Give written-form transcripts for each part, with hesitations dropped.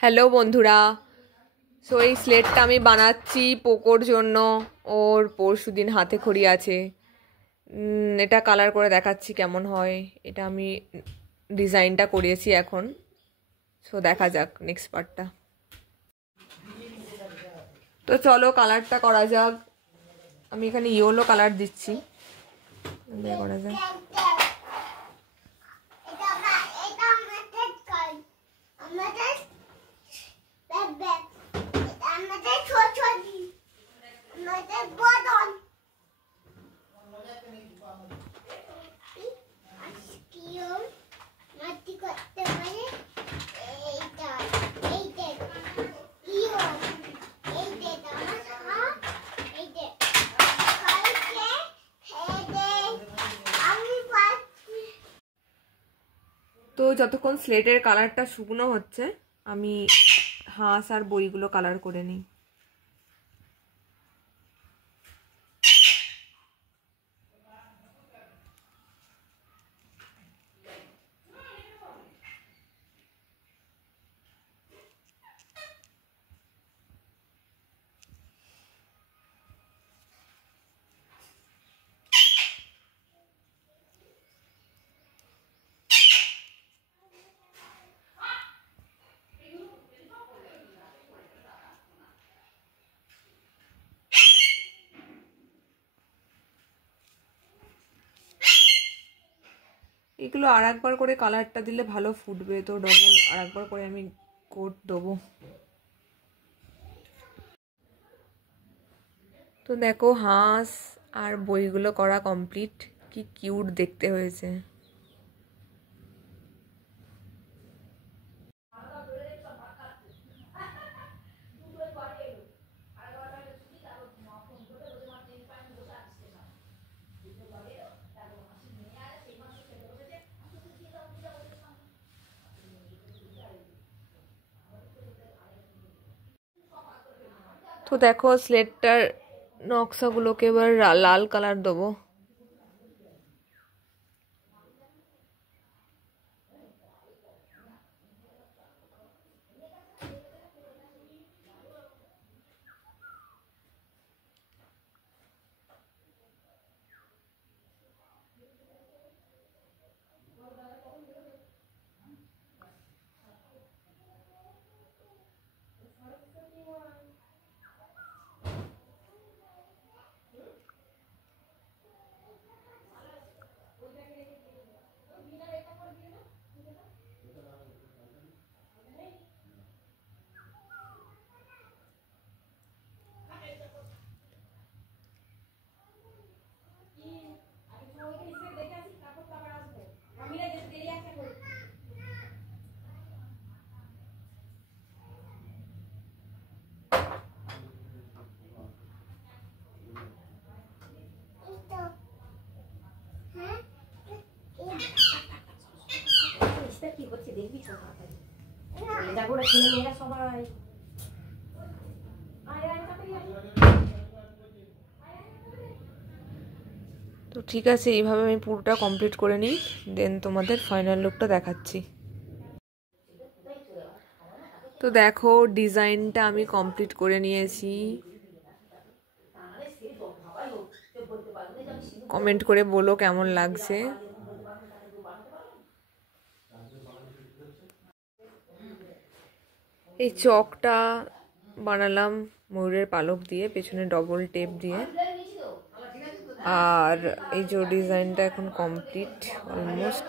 Hello বন্ধুরা, so এই স্লেটটা আমি বানাচ্ছি পোকোর জন্য। ওর পরশুদিন হাতে খড়ি আছে। এটা কালার করে দেখাচ্ছি কেমন হয়। এটা আমি ডিজাইনটা করিয়েছি এখন। সো দেখা যাক নেক্সট পার্টটা। তো চলো কালারটা করা যাক। আমি এখানে ইয়েলো কালার দিচ্ছি, করা যাক। তো যতক্ষণ স্লেটের কালারটা শুকনো হচ্ছে আমি হাঁস আর বইগুলো কালার করে নিই। এগুলো আর একবার করে কালারটা দিলে ভালো ফুটবে, তো ডবল আর একবার করে আমি কোট দেবো। তো দেখো হাঁস আর বইগুলো করা কমপ্লিট। কি কিউট দেখতে হয়েছে। তো দেখো স্লেটটার নকশাগুলোকে এবার লাল কালার দেবো। তো ঠিক আছে, এইভাবে আমি পুরোটা কমপ্লিট করে নিই, দেন তোমাদের ফাইনাল লুকটা দেখাচ্ছি। তো দেখো ডিজাইনটা আমি কমপ্লিট করে নিয়েছি। কমেন্ট করে বলো কেমন লাগছে। এই চকটা বানালাম ময়ূরের পালক দিয়ে, পেছনে ডবল টেপ দিয়ে। আর এই যে ডিজাইনটা এখন কমপ্লিট অলমোস্ট।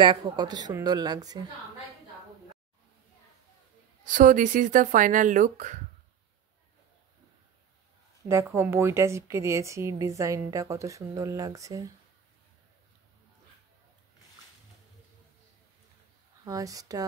দেখো কত সুন্দর লাগছে। So this is the final look. দেখো বইটা চিপকে দিয়েছি, ডিজাইনটা কত সুন্দর লাগছে। হাঁসটা